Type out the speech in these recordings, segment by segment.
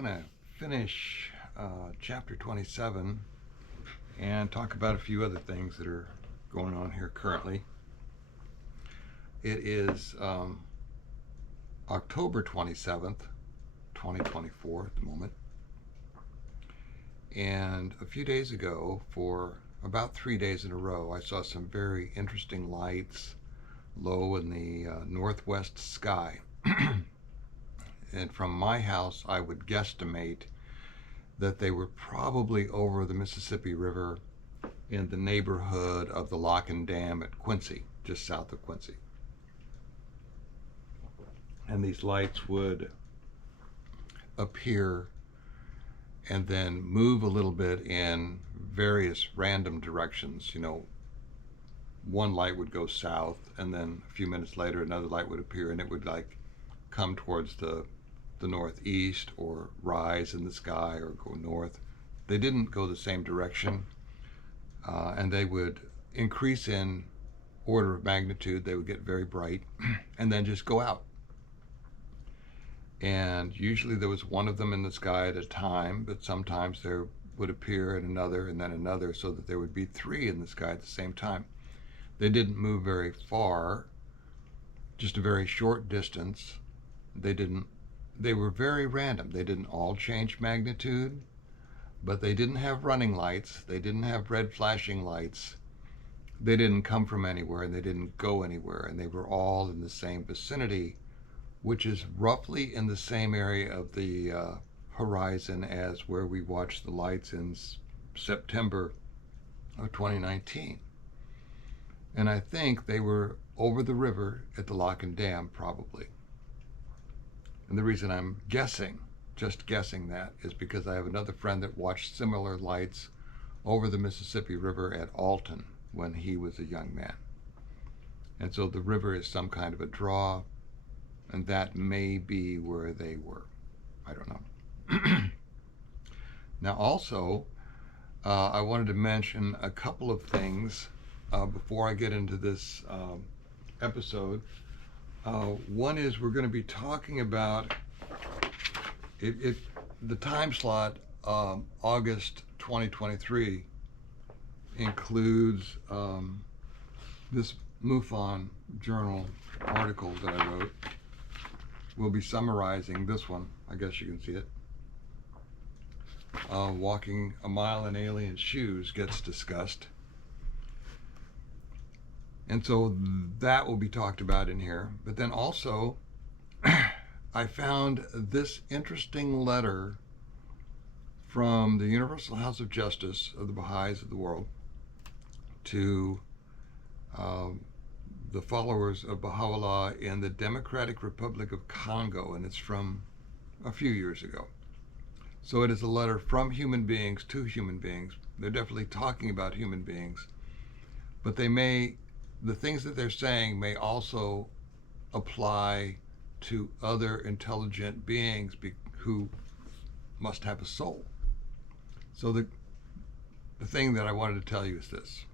going to finish chapter 27 and talk about a few other things that are going on here currently. It is October 27th, 2024 at the moment. And a few days ago, for about 3 days in a row, I saw some very interesting lights low in the northwest sky. And from my house, I would guesstimate that they were probably over the Mississippi River in the neighborhood of the Lock and Dam at Quincy, just south of Quincy. And these lights would appear and then move a little bit in various random directions. You know, one light would go south, and then a few minutes later another light would appear, and it would like come towards the northeast or rise in the sky or go north. They didn't go the same direction, and they would increase in order of magnitude. They would get very bright and then just go out. And usually there was one of them in the sky at a time, but sometimes there would appear another and then another, so that there would be three in the sky at the same time. They didn't move very far, just a very short distance. They were very random. They didn't all change magnitude, but they didn't have running lights. They didn't have red flashing lights. They didn't come from anywhere, and they didn't go anywhere, and they were all in the same vicinity, which is roughly in the same area of the horizon as where we watched the lights in September of 2019. And I think they were over the river at the Lock and Dam, probably. And the reason I'm just guessing that, is because I have another friend that watched similar lights over the Mississippi River at Alton when he was a young man. And so the river is some kind of a draw, and that may be where they were. I don't know. Now also, I wanted to mention a couple of things before I get into this episode. One is we're going to be talking about the time slot. August 2023 includes this MUFON journal article that I wrote. We'll be summarizing this one. I guess you can see it. Walking a mile in alien shoes gets discussed. And so that will be talked about in here. But then also, I found this interesting letter from the Universal House of Justice of the Baha'is of the world to the followers of Baha'u'llah in the Democratic Republic of Congo, and it's from a few years ago. So it is a letter from human beings to human beings. They're definitely talking about human beings, but the things that they're saying may also apply to other intelligent beings who must have a soul. So the thing that I wanted to tell you is this,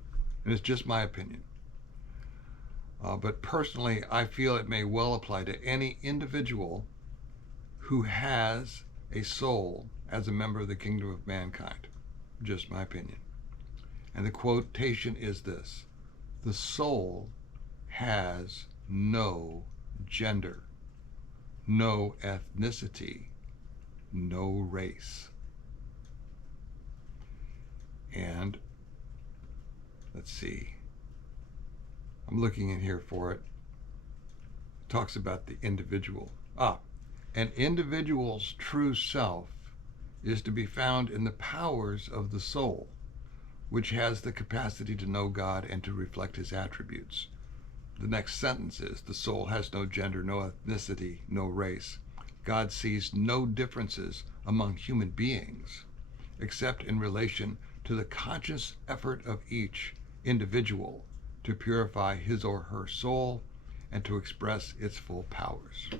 and it's just my opinion. But personally, I feel it may well apply to any individual who has a soul as a member of the kingdom of mankind. Just my opinion. And the quotation is this: the soul has no gender, no ethnicity, no race. And let's see. I'm looking in here for it. It talks about the individual. An individual's true self is to be found in the powers of the soul, which has the capacity to know God and to reflect his attributes. The next sentence is, the soul has no gender, no ethnicity, no race. God sees no differences among human beings, except in relation to the conscious effort of each individual to purify his or her soul and to express its full powers.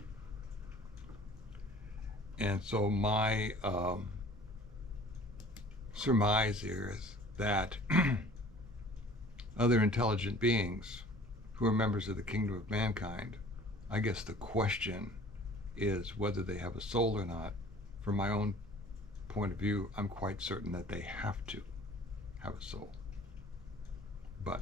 And so my surmise here is that other intelligent beings who are members of the kingdom of mankind, I guess the question is whether they have a soul or not, from my own point of view, I'm quite certain that they have to have a soul. But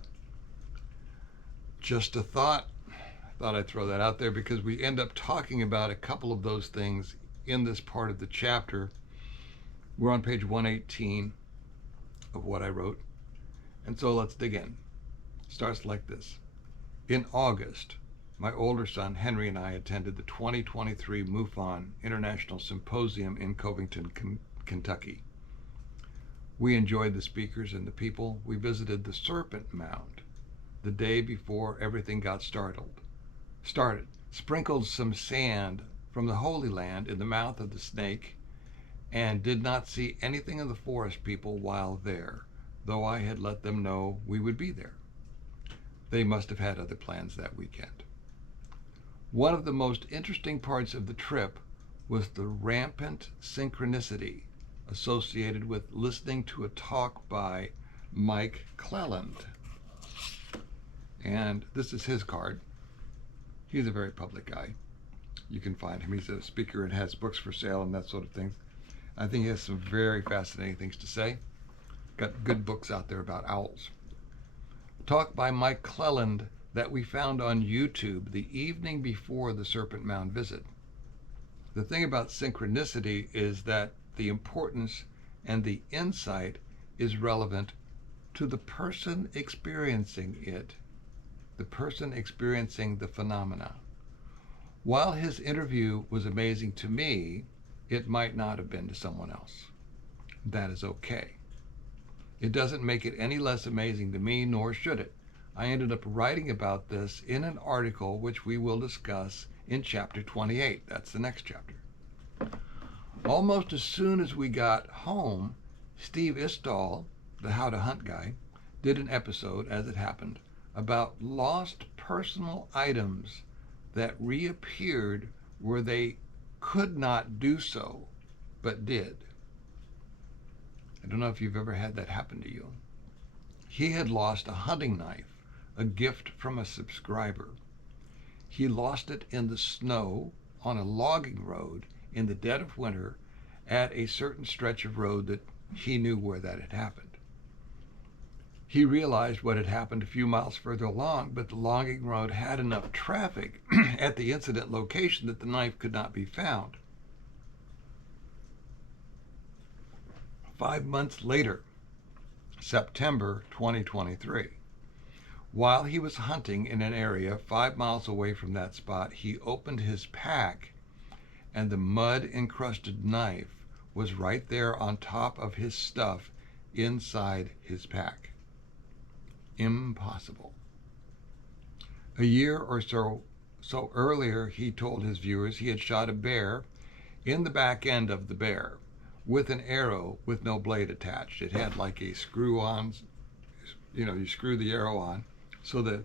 just a thought. I thought I'd throw that out there because we end up talking about a couple of those things in this part of the chapter. We're on page 118 of what I wrote. And so let's dig in. It starts like this. In August, my older son Henry and I attended the 2023 MUFON International Symposium in Covington, Kentucky. We enjoyed the speakers and the people. We visited the Serpent Mound the day before everything got started, sprinkled some sand from the Holy Land in the mouth of the snake, and did not see anything of the forest people while there, though I had let them know we would be there. They must have had other plans that weekend. One of the most interesting parts of the trip was the rampant synchronicity associated with listening to a talk by Mike Cleland. And this is his card. He's a very public guy. You can find him. He's a speaker and has books for sale and that sort of thing. I think he has some very fascinating things to say. Got good books out there about owls. Talk by Mike Cleland that we found on YouTube the evening before the Serpent Mound visit. The thing about synchronicity is that the importance and the insight is relevant to the person experiencing it, the person experiencing the phenomena. While his interview was amazing to me, it might not have been to someone else. That is okay. It doesn't make it any less amazing to me, nor should it. I ended up writing about this in an article which we will discuss in chapter 28. That's the next chapter. Almost as soon as we got home, Steve Istall, the How to Hunt guy, did an episode, as it happened, about lost personal items that reappeared where they could not do so, but did. I don't know if you've ever had that happen to you. He had lost a hunting knife, a gift from a subscriber. He lost it in the snow on a logging road in the dead of winter at a certain stretch of road that he knew where that had happened. He realized what had happened a few miles further along, but the logging road had enough traffic at the incident location that the knife could not be found. 5 months later, September 2023, while he was hunting in an area 5 miles away from that spot, he opened his pack and the mud-encrusted knife was right there on top of his stuff inside his pack. Impossible. A year or so earlier, he told his viewers he had shot a bear in the back end of the bear with an arrow with no blade attached. It had like a screw-on, you screw the arrow on so that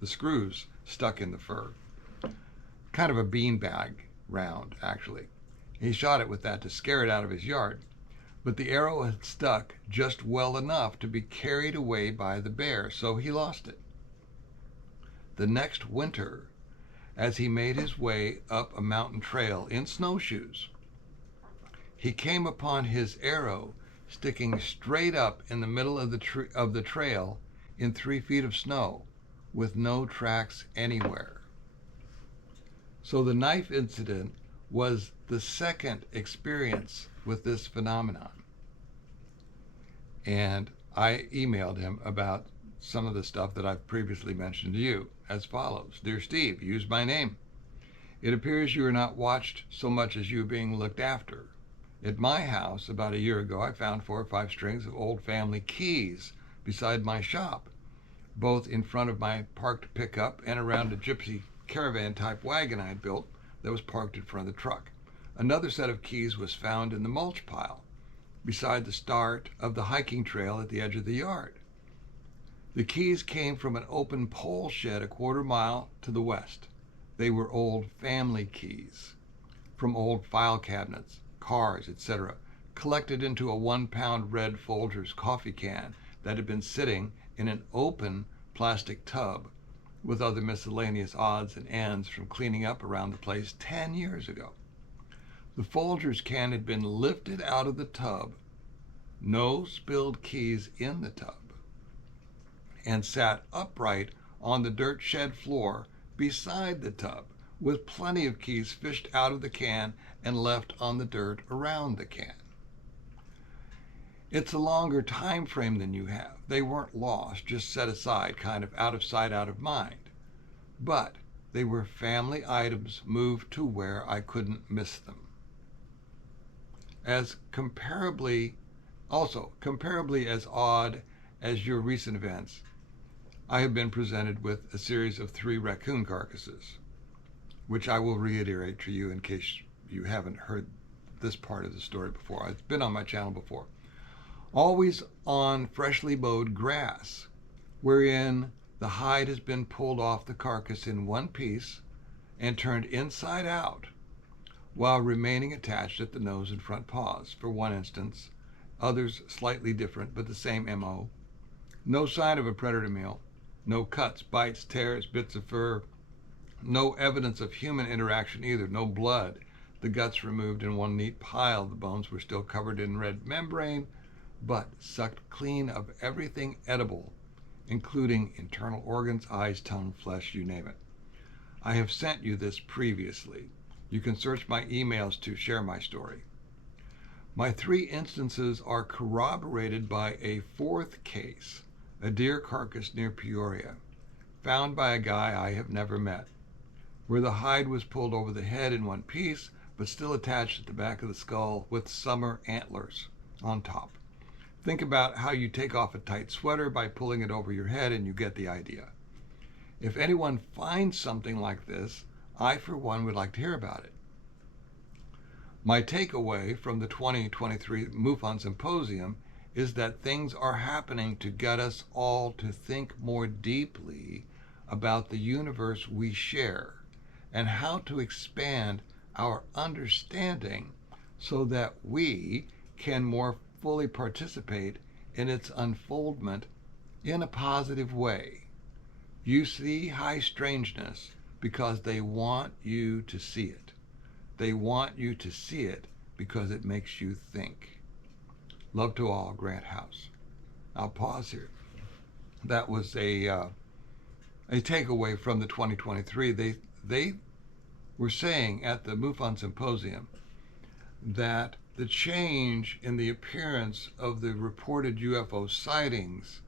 the screws stuck in the fur. Kind of a beanbag round, actually. He shot it with that to scare it out of his yard, but the arrow had stuck just well enough to be carried away by the bear, so he lost it. The next winter, as he made his way up a mountain trail in snowshoes, he came upon his arrow sticking straight up in the middle of the trail in 3 feet of snow with no tracks anywhere. So the knife incident was the second experience with this phenomenon. And I emailed him about some of the stuff that I've previously mentioned to you as follows. Dear Steve, use my name. It appears you are not watched so much as you are being looked after. At my house, about a year ago, I found 4 or 5 strings of old family keys beside my shop, both in front of my parked pickup and around a gypsy caravan type wagon I had built that was parked in front of the truck. Another set of keys was found in the mulch pile beside the start of the hiking trail at the edge of the yard. The keys came from an open pole shed a quarter mile to the west. They were old family keys from old file cabinets, cars, etc., collected into a 1-pound red Folgers coffee can that had been sitting in an open plastic tub with other miscellaneous odds and ends from cleaning up around the place 10 years ago. The Folgers can had been lifted out of the tub, no spilled keys in the tub, and sat upright on the dirt shed floor beside the tub, with plenty of keys fished out of the can and left on the dirt around the can. It's a longer time frame than you have. They weren't lost, just set aside, kind of out of sight, out of mind. But they were family items moved to where I couldn't miss them. Comparably as odd as your recent events, I have been presented with a series of 3 raccoon carcasses, which I will reiterate to you in case you haven't heard this part of the story before. It's been on my channel before. Always on freshly mowed grass, wherein the hide has been pulled off the carcass in one piece and turned inside out, while remaining attached at the nose and front paws, for one instance, others slightly different but the same MO. No sign of a predator meal, no cuts, bites, tears, bits of fur, no evidence of human interaction either, no blood, the guts removed in one neat pile, the bones were still covered in red membrane, but sucked clean of everything edible, including internal organs, eyes, tongue, flesh, you name it. I have sent you this previously. You can search my emails to share my story. My 3 instances are corroborated by a 4th case, a deer carcass near Peoria, found by a guy I have never met, where the hide was pulled over the head in one piece, but still attached at the back of the skull with summer antlers on top. Think about how you take off a tight sweater by pulling it over your head, and you get the idea. If anyone finds something like this, I, for one, would like to hear about it. My takeaway from the 2023 MUFON Symposium is that things are happening to get us all to think more deeply about the universe we share and how to expand our understanding so that we can more fully participate in its unfoldment in a positive way. You see high strangeness because they want you to see it. They want you to see it because it makes you think. Love to all, Grant House. I'll pause here. That was a takeaway from the 2023. They were saying at the MUFON Symposium that the change in the appearance of the reported UFO sightings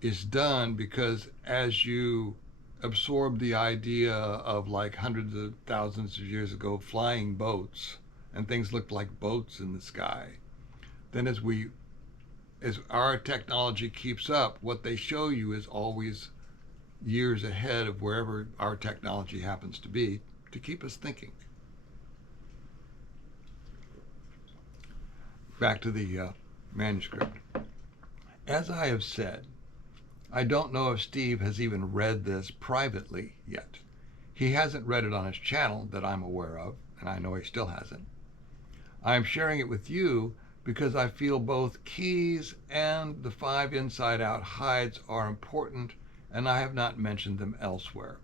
is done because as you absorb the idea of, like, hundreds of thousands of years ago, flying boats, and things looked like boats in the sky, then as our technology keeps up, what they show you is always years ahead of wherever our technology happens to be, to keep us thinking. Back to the manuscript. As I have said, I don't know if Steve has even read this privately yet. He hasn't read it on his channel that I'm aware of, and I know he still hasn't. I am sharing it with you because I feel both keys and the 5 inside-out hides are important, and I have not mentioned them elsewhere.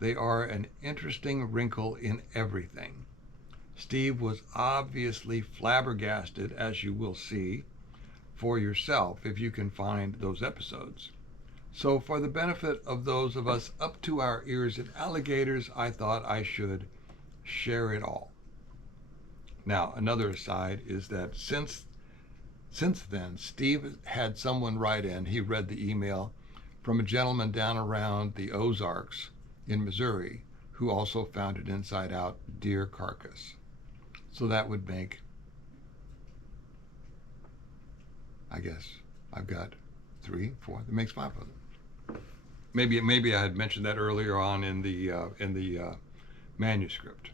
They are an interesting wrinkle in everything. Steve was obviously flabbergasted, as you will see for yourself if you can find those episodes. So for the benefit of those of us up to our ears in alligators, I thought I should share it all. Now, another aside is that since then, Steve had someone write in. He read the email from a gentleman down around the Ozarks in Missouri who also found an inside-out deer carcass. So that would make, I guess, I've got 3, 4, that makes 5 of them. Maybe I had mentioned that earlier on in the manuscript.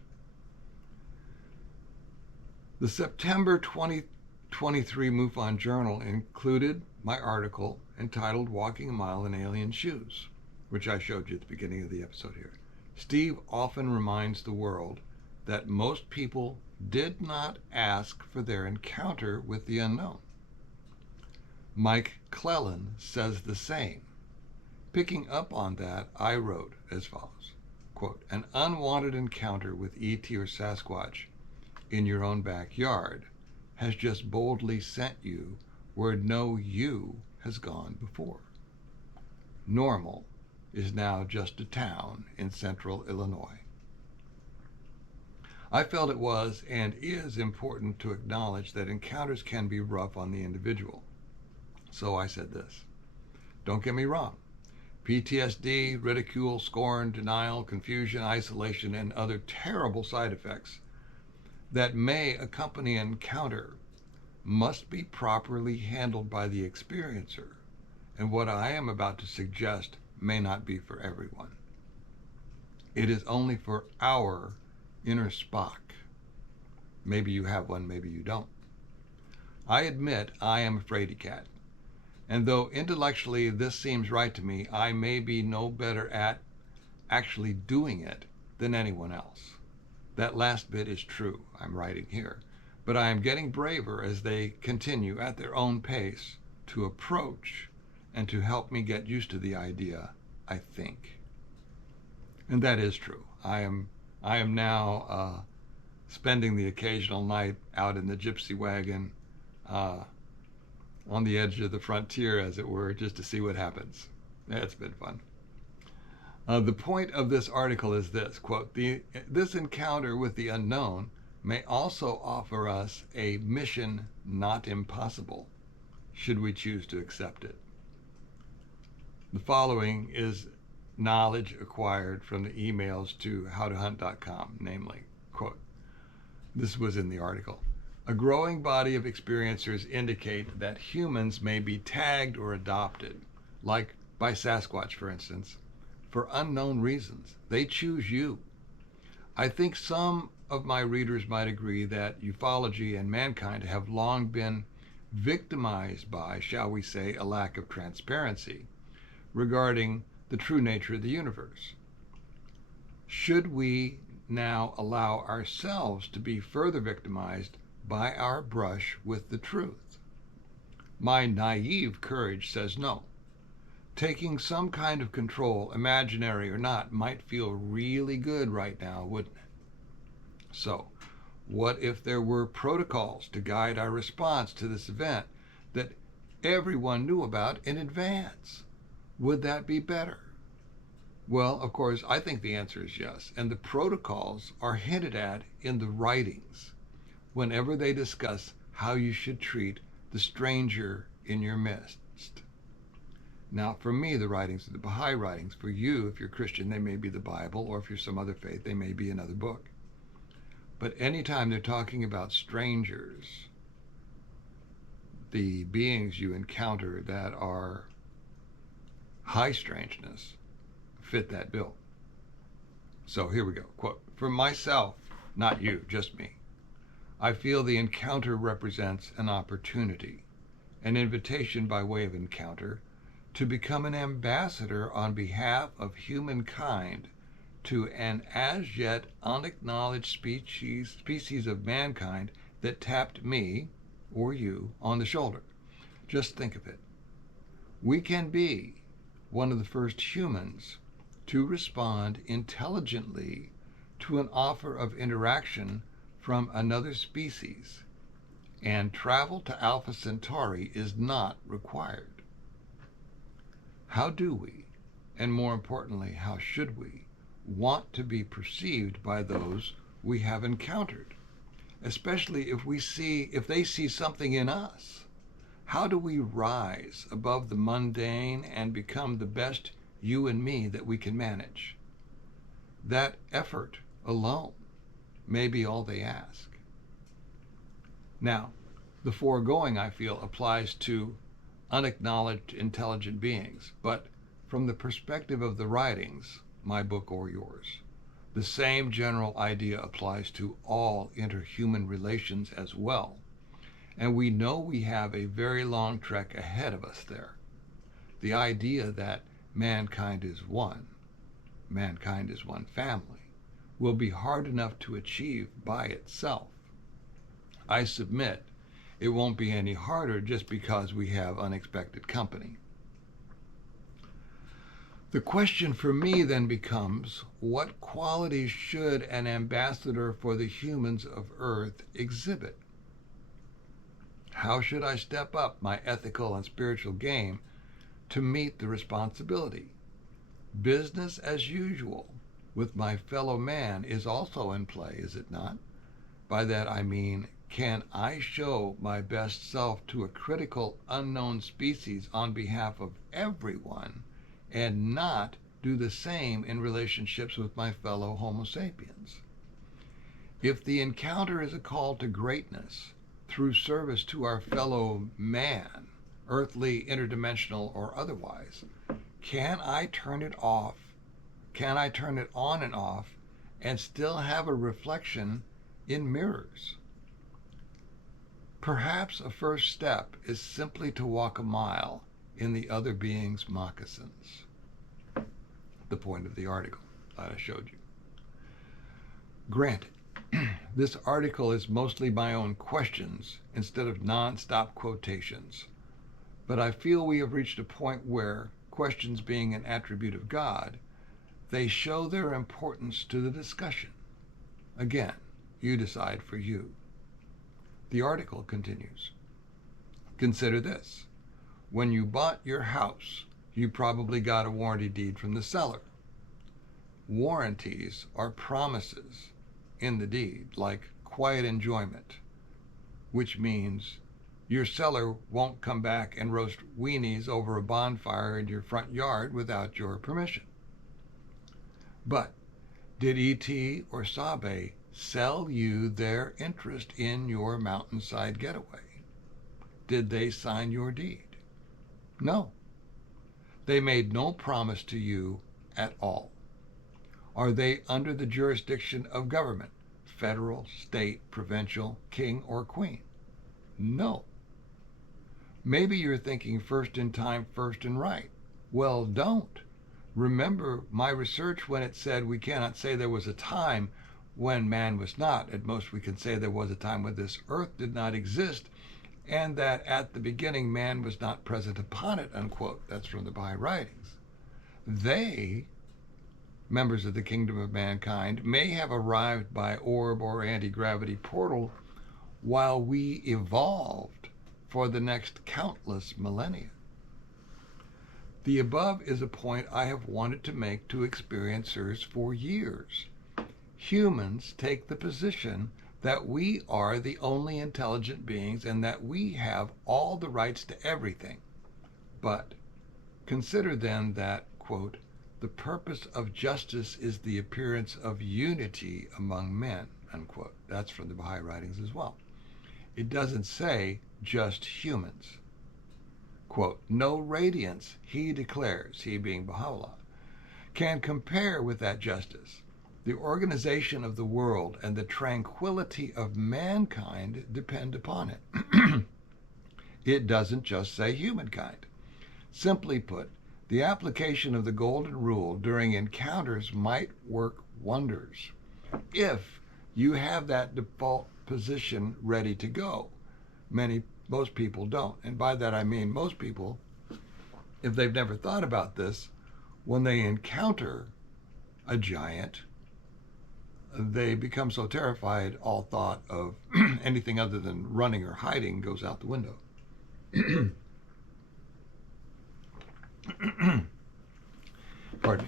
The September 2023 MUFON Journal included my article entitled "Walking a Mile in Alien Shoes," which I showed you at the beginning of the episode here. Steve often reminds the world that most people did not ask for their encounter with the unknown. Mike Clellan says the same. Picking up on that, I wrote as follows, quote, "An unwanted encounter with ET or Sasquatch in your own backyard has just boldly sent you where no you has gone before. Normal is now just a town in central Illinois. I felt it was and is important to acknowledge that encounters can be rough on the individual. So I said this. Don't get me wrong. PTSD, ridicule, scorn, denial, confusion, isolation, and other terrible side effects that may accompany an encounter must be properly handled by the experiencer, and what I am about to suggest may not be for everyone. It is only for our inner Spock. Maybe you have one, maybe you don't. I admit I am a fraidy cat, and though intellectually this seems right to me, I may be no better at actually doing it than anyone else. That last bit is true, I'm writing here, but I am getting braver as they continue at their own pace to approach and to help me get used to the idea, I think. And that is true. I am now spending the occasional night out in the gypsy wagon on the edge of the frontier, as it were, just to see what happens. It's been fun. The point of this article is this, quote, this encounter with the unknown may also offer us a mission not impossible, should we choose to accept it. The following is knowledge acquired from the emails to howtohunt.com, namely, quote, this was in the article. A growing body of experiencers indicate that humans may be tagged or adopted, like by Sasquatch, for instance, for unknown reasons. They choose you. I think some of my readers might agree that ufology and mankind have long been victimized by, shall we say, a lack of transparency regarding the true nature of the universe. Should we now allow ourselves to be further victimized by our brush with the truth? My naive courage says no. Taking some kind of control, imaginary or not, might feel really good right now, wouldn't it? So, what if there were protocols to guide our response to this event that everyone knew about in advance? Would that be better? Well, of course, I think the answer is yes, and the protocols are hinted at in the writings whenever they discuss how you should treat the stranger in your midst. Now, for me, the writings are the Bahai writings. For you, if you're Christian, they may be the Bible, or if you're some other faith, they may be another book. But anytime they're talking about strangers, the beings you encounter that are high strangeness fit that bill. So here we go. Quote, for myself, not you, just me, I feel the encounter represents an opportunity, an invitation by way of encounter to become an ambassador on behalf of humankind to an as yet unacknowledged species of mankind that tapped me, or you, on the shoulder. Just think of it. We can be one of the first humans to respond intelligently to an offer of interaction from another species, and travel to Alpha Centauri is not required. How do we, and more importantly, how should we, want to be perceived by those we have encountered, especially if they see something in us? How do we rise above the mundane and become the best you and me that we can manage? That effort alone may be all they ask. Now, the foregoing, I feel, applies to unacknowledged intelligent beings, but from the perspective of the writings, my book or yours, the same general idea applies to all interhuman relations as well, and we know we have a very long trek ahead of us there. The idea that mankind is one family, will be hard enough to achieve by itself. I submit it won't be any harder just because we have unexpected company. The question for me then becomes, what qualities should an ambassador for the humans of Earth exhibit? How should I step up my ethical and spiritual game to meet the responsibility? Business as usual with my fellow man is also in play, is it not? By that I mean, can I show my best self to a critical unknown species on behalf of everyone and not do the same in relationships with my fellow Homo sapiens? If the encounter is a call to greatness through service to our fellow man, earthly, interdimensional, or otherwise, can I turn it off? Can I turn it on and off and still have a reflection in mirrors? Perhaps a first step is simply to walk a mile in the other being's moccasins. The point of the article that I showed you. Granted, this article is mostly my own questions instead of non-stop quotations, but I feel we have reached a point where, questions being an attribute of God, they show their importance to the discussion. Again, you decide for you. The article continues. Consider this. When you bought your house, you probably got a warranty deed from the seller. Warranties are promises in the deed, like quiet enjoyment, which means your seller won't come back and roast weenies over a bonfire in your front yard without your permission. But did E.T. or Sabe sell you their interest in your mountainside getaway? Did they sign your deed? No. They made no promise to you at all. Are they under the jurisdiction of government, federal, state, provincial, king, or queen? No. Maybe you're thinking first in time, first in right. Well, don't. Remember my research when it said we cannot say there was a time when man was not. At most we can say there was a time when this earth did not exist, and that at the beginning man was not present upon it, unquote. That's from the Bahai writings. They, members of the kingdom of mankind, may have arrived by orb or anti-gravity portal while we evolved for the next countless millennia. The above is a point I have wanted to make to experiencers for years. Humans take the position that we are the only intelligent beings and that we have all the rights to everything. But consider then that, quote, the purpose of justice is the appearance of unity among men, unquote. That's from the Bahai writings as well. It doesn't say just humans. Quote, no radiance, he declares, he being Baha'u'llah, can compare with that justice. The organization of the world and the tranquility of mankind depend upon it. It doesn't just say humankind. Simply put, the application of the golden rule during encounters might work wonders if you have that default position ready to go. Most people don't. And by that I mean most people, if they've never thought about this, when they encounter a giant, they become so terrified all thought of anything other than running or hiding goes out the window. Pardon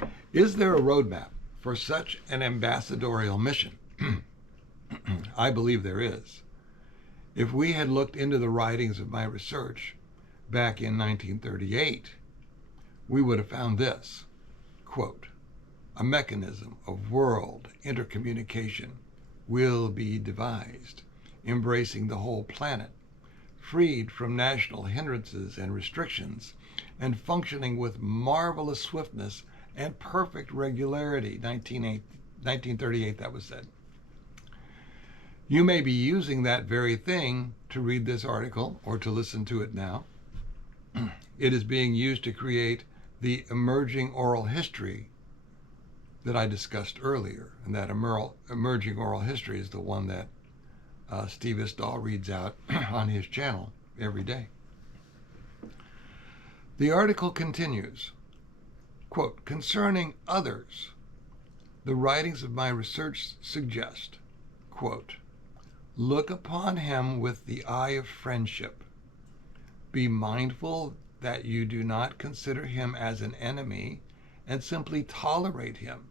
me. Is there a roadmap for such an ambassadorial mission? I believe there is. If we had looked into the writings of my research back in 1938, we would have found this, quote, a mechanism of world intercommunication will be devised, embracing the whole planet, freed from national hindrances and restrictions, and functioning with marvelous swiftness and perfect regularity. 1938, that was said. You may be using that very thing to read this article or to listen to it now. It is being used to create the emerging oral history that I discussed earlier. And that emerging oral history is the one that Steve Istall reads out on his channel every day. The article continues. Quote, concerning others, the writings of my research suggest, quote, look upon him with the eye of friendship. Be mindful that you do not consider him as an enemy and simply tolerate him,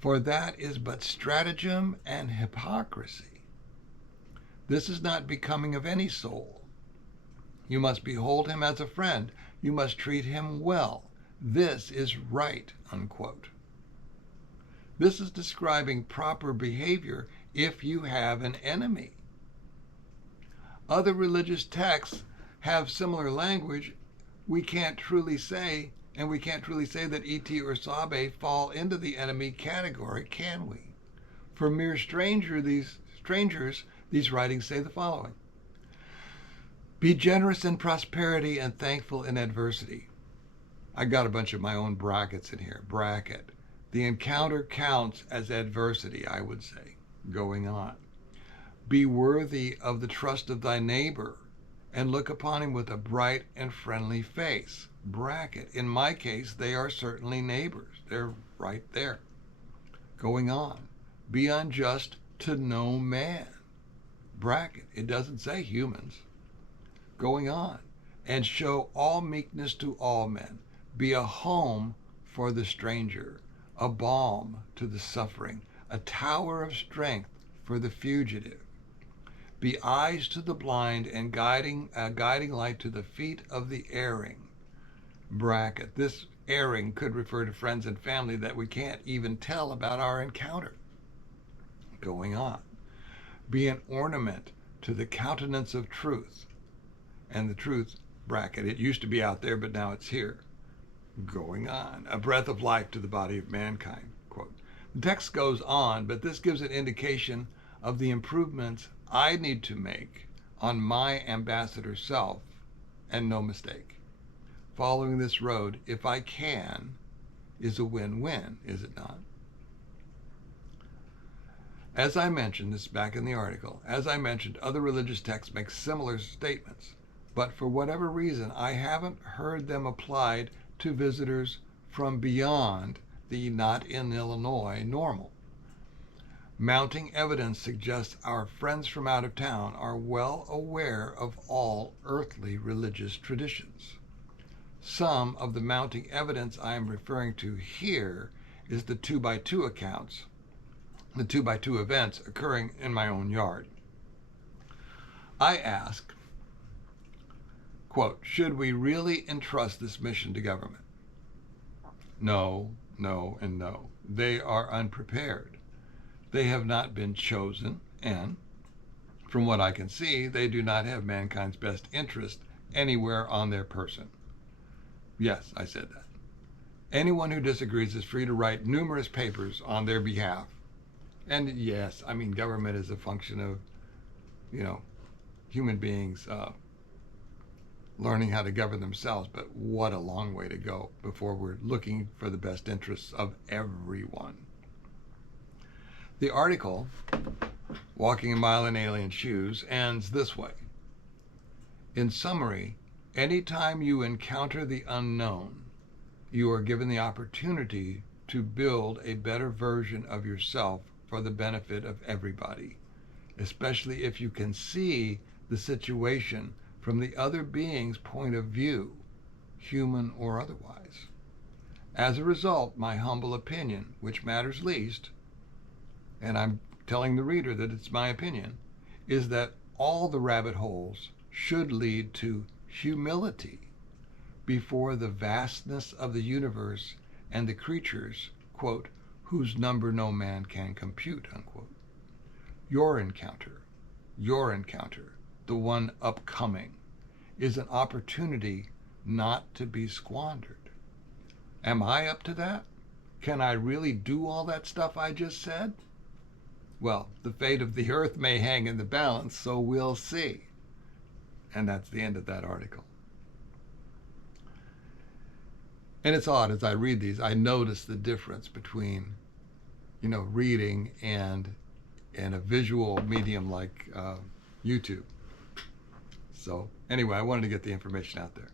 for that is but stratagem and hypocrisy. This is not becoming of any soul. You must behold him as a friend. You must treat him well. This is right, unquote. This is describing proper behavior if you have an enemy. Other religious texts have similar language. We can't truly say that E.T. or Sabe fall into the enemy category, can we? For mere strangers, these writings say the following. Be generous in prosperity and thankful in adversity. I got a bunch of my own brackets in here. Bracket. The encounter counts as adversity, I would say. Going on. Be worthy of the trust of thy neighbor and look upon him with a bright and friendly face. Bracket. In my case, they are certainly neighbors. They're right there. Going on. Be unjust to no man. Bracket. It doesn't say humans. Going on. And show all meekness to all men. Be a home for the stranger, a balm to the suffering, a tower of strength for the fugitive. Be eyes to the blind and a guiding light to the feet of the erring. Bracket. This erring could refer to friends and family that we can't even tell about our encounter. Going on. Be an ornament to the countenance of truth. And the truth, bracket, it used to be out there, but now it's here. Going on. A breath of life to the body of mankind. Quote. The text goes on, but this gives an indication of the improvements I need to make on my ambassador self, and no mistake. Following this road, if I can, is a win-win, is it not? As I mentioned, this is back in the article, as I mentioned, other religious texts make similar statements, but for whatever reason, I haven't heard them applied to visitors from beyond the not in Illinois normal. Mounting evidence suggests our friends from out of town are well aware of all earthly religious traditions. Some of the mounting evidence I am referring to here is the 2x2 accounts, the 2x2 events occurring in my own yard. I ask, quote, should we really entrust this mission to government? No, no, and no. They are unprepared. They have not been chosen, and from what I can see, they do not have mankind's best interest anywhere on their person. Yes, I said that. Anyone who disagrees is free to write numerous papers on their behalf. And yes, I mean, government is a function of, human beings learning how to govern themselves, but what a long way to go before we're looking for the best interests of everyone. The article, Walking a Mile in Alien Shoes, ends this way. In summary, anytime you encounter the unknown, you are given the opportunity to build a better version of yourself for the benefit of everybody, especially if you can see the situation from the other being's point of view, human or otherwise. As a result, my humble opinion, which matters least, and I'm telling the reader that it's my opinion, is that all the rabbit holes should lead to humility before the vastness of the universe and the creatures, quote, whose number no man can compute, unquote. Your encounter, the one upcoming, is an opportunity not to be squandered. Am I up to that? Can I really do all that stuff I just said? Well, the fate of the earth may hang in the balance, so we'll see. And that's the end of that article. And it's odd, as I read these, I notice the difference between, reading and a visual medium like YouTube. So anyway, I wanted to get the information out there.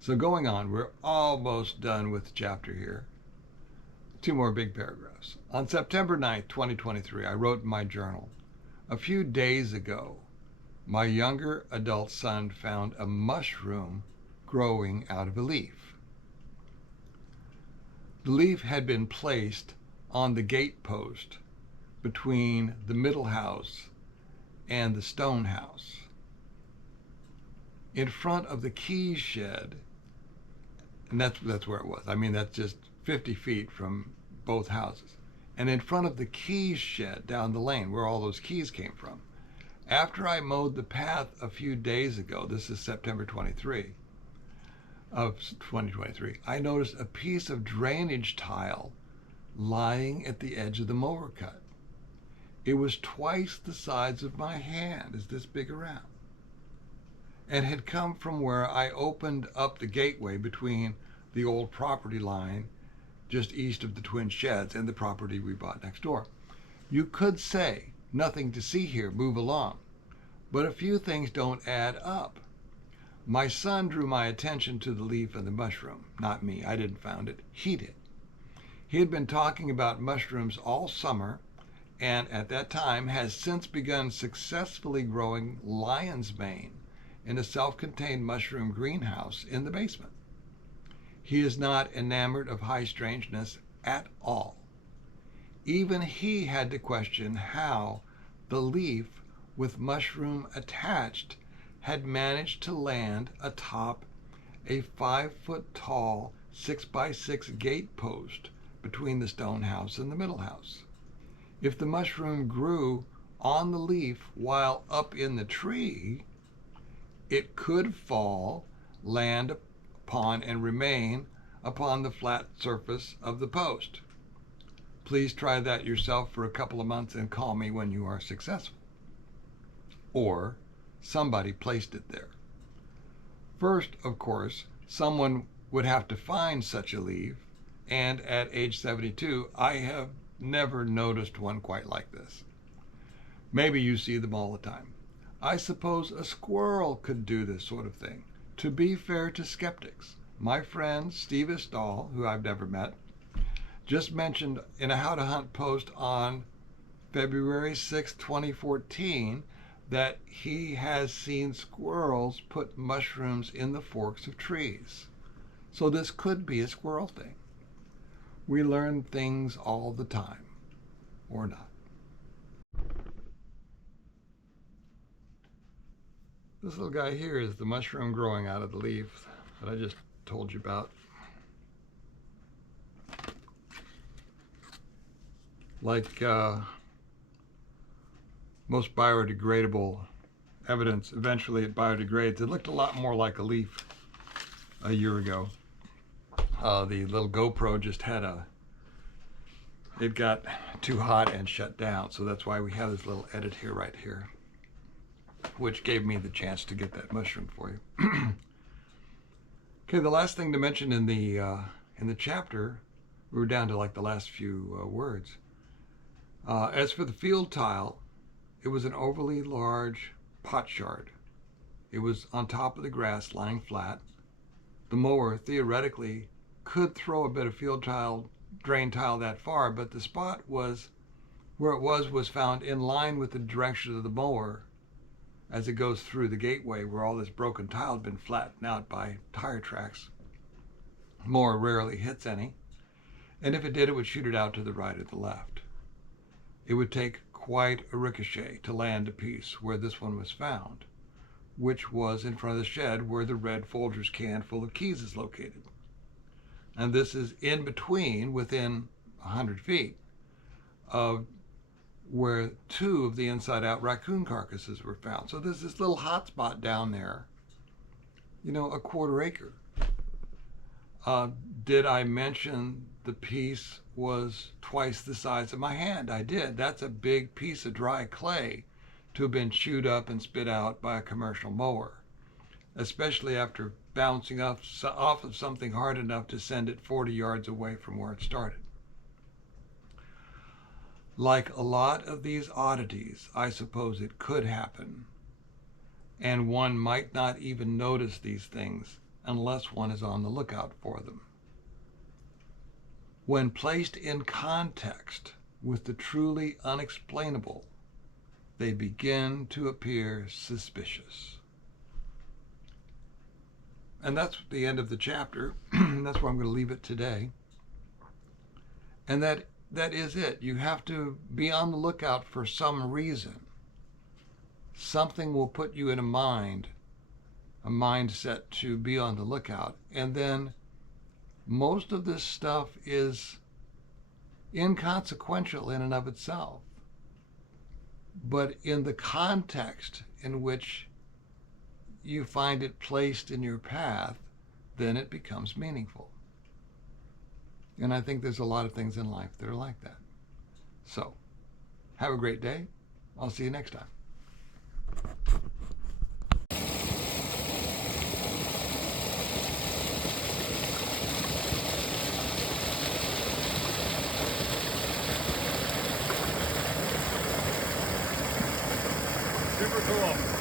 So going on, we're almost done with the chapter here. Two more big paragraphs. On September 9th, 2023, I wrote in my journal, a few days ago, my younger adult son found a mushroom growing out of a leaf. The leaf had been placed on the gate post between the middle house and the stone house. In front of the keys shed, and that's where it was. I mean, that's just 50 feet from both houses. And in front of the keys shed down the lane where all those keys came from. After I mowed the path a few days ago, this is September 23 of 2023, I noticed a piece of drainage tile lying at the edge of the mower cut. It was twice the size of my hand, is this big around, and had come from where I opened up the gateway between the old property line just east of the twin sheds and the property we bought next door. You could say, nothing to see here, move along. But a few things don't add up. My son drew my attention to the leaf and the mushroom. Not me, I didn't found it, he did. He had been talking about mushrooms all summer, and at that time has since begun successfully growing lion's mane in a self-contained mushroom greenhouse in the basement. He is not enamored of high strangeness at all. Even he had to question how the leaf with mushroom attached had managed to land atop a 5-foot tall 6x6 gate post between the stone house and the middle house. If the mushroom grew on the leaf while up in the tree, it could fall, land upon, and remain upon the flat surface of the post. Please try that yourself for a couple of months and call me when you are successful. Or somebody placed it there. First, of course, someone would have to find such a leaf, and at age 72, I have never noticed one quite like this. Maybe you see them all the time. I suppose a squirrel could do this sort of thing. To be fair to skeptics, my friend Steve Estall, who I've never met, just mentioned in a How to Hunt post on February 6, 2014, that he has seen squirrels put mushrooms in the forks of trees. So this could be a squirrel thing. We learn things all the time, or not. This little guy here is the mushroom growing out of the leaf that I just told you about. Like most biodegradable evidence, eventually it biodegrades. It looked a lot more like a leaf a year ago. The little GoPro just had it got too hot and shut down. So that's why we have this little edit here, right here, which gave me the chance to get that mushroom for you. Okay, the last thing to mention in the chapter, we were down to like the last few words. As for the field tile, it was an overly large pot shard. It was on top of the grass, lying flat. The mower theoretically could throw a bit of field tile, drain tile that far, but the spot was where it was found in line with the direction of the mower as it goes through the gateway where all this broken tile had been flattened out by tire tracks. The mower rarely hits any, and if it did, it would shoot it out to the right or the left. It would take quite a ricochet to land a piece where this one was found, which was in front of the shed where the red Folgers can full of keys is located. And this is in between, within 100 feet, of where 2 of the inside-out raccoon carcasses were found. So there's this little hot spot down there, a 1/4 acre. Did I mention the piece was twice the size of my hand? I did. That's a big piece of dry clay to have been chewed up and spit out by a commercial mower, especially after bouncing off of something hard enough to send it 40 yards away from where it started. Like a lot of these oddities, I suppose it could happen, and one might not even notice these things unless one is on the lookout for them. When placed in context with the truly unexplainable, they begin to appear suspicious. And that's the end of the chapter. That's where I'm going to leave it today. And that is it. You have to be on the lookout for some reason. Something will put you in a mindset to be on the lookout. And then most of this stuff is inconsequential in and of itself. But in the context in which you find it placed in your path, then it becomes meaningful. And I think there's a lot of things in life that are like that. So, have a great day. I'll see you next time. Super cool.